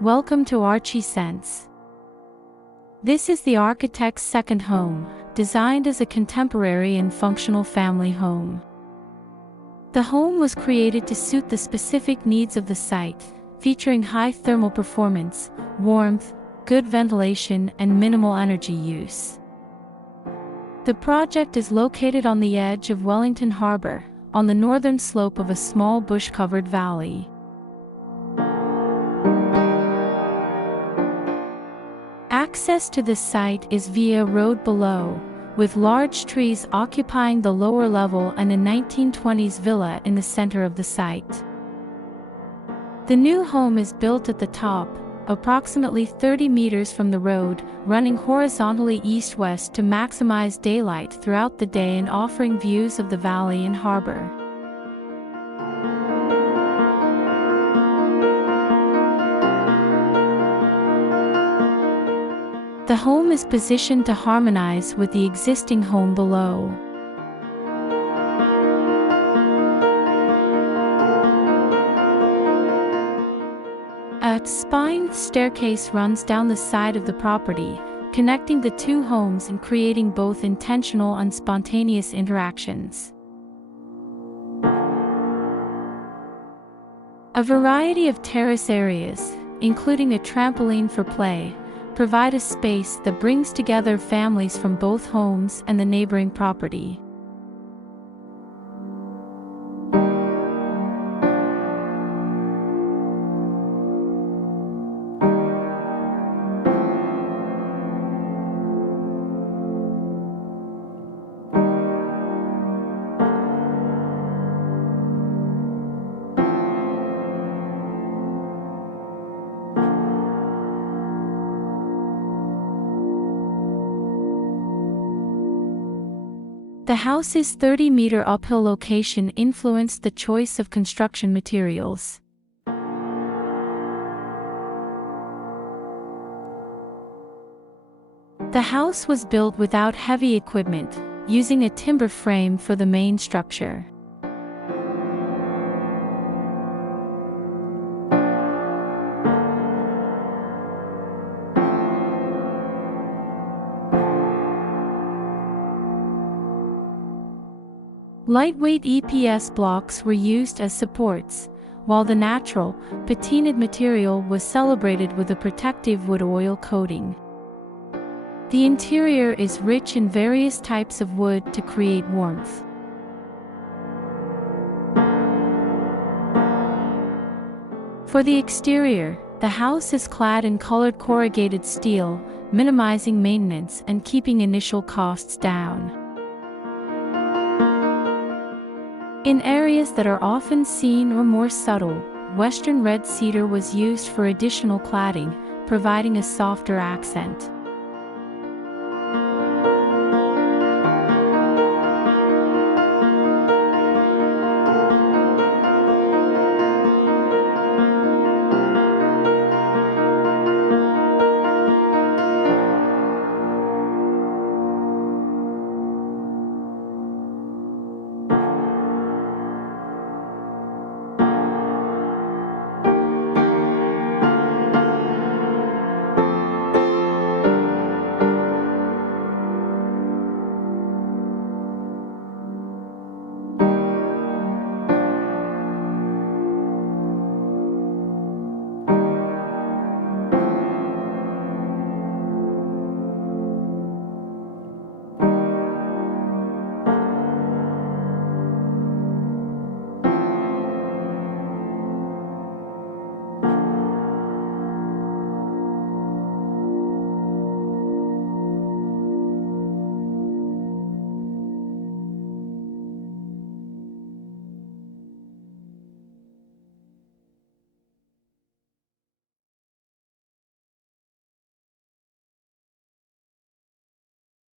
Welcome to Archiesense. This is the architect's second home, designed as a contemporary and functional family home. The home was created to suit the specific needs of the site, featuring high thermal performance, warmth, good ventilation, and minimal energy use. The project is located on the edge of Wellington Harbour, on the northern slope of a small bush-covered valley. Access to this site is via a road below, with large trees occupying the lower level and a 1920s villa in the center of the site. The new home is built at the top, approximately 30 meters from the road, running horizontally east-west to maximize daylight throughout the day and offering views of the valley and harbor. The home is positioned to harmonize with the existing home below. A spined staircase runs down the side of the property, connecting the two homes and creating both intentional and spontaneous interactions. A variety of terrace areas, including a trampoline for play, provide a space that brings together families from both homes and the neighboring property. The house's 30-meter uphill location influenced the choice of construction materials. The house was built without heavy equipment, using a timber frame for the main structure. Lightweight EPS blocks were used as supports, while the natural, patinaed material was celebrated with a protective wood oil coating. The interior is rich in various types of wood to create warmth. For the exterior, the house is clad in colored corrugated steel, minimizing maintenance and keeping initial costs down. In areas that are often seen or more subtle, Western red cedar was used for additional cladding, providing a softer accent.